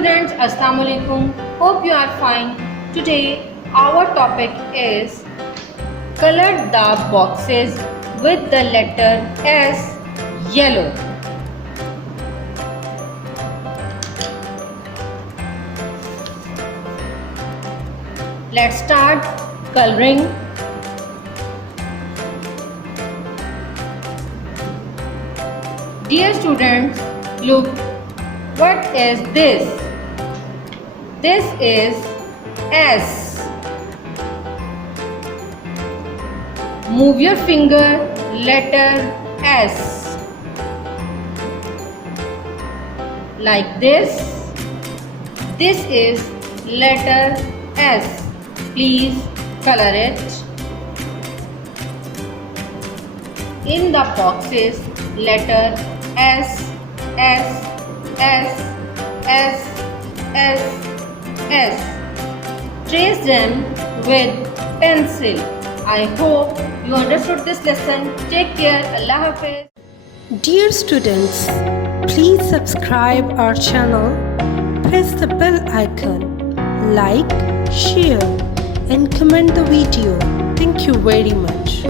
students, Assalamu alaikum. Hope you are fine. Today our topic is color the boxes with the letter S yellow. Let's start coloring. Dear students, look, what is this? This is S. Move your finger, letter S. Like this. This is letter S. Please color it. In the boxes, letter S, S, S, S, S, S. Trace them with pencil. I hope you understood this lesson. Take care. Allah Hafiz. Dear students, please subscribe our channel, press the bell icon, like, share and comment the video. Thank you very much.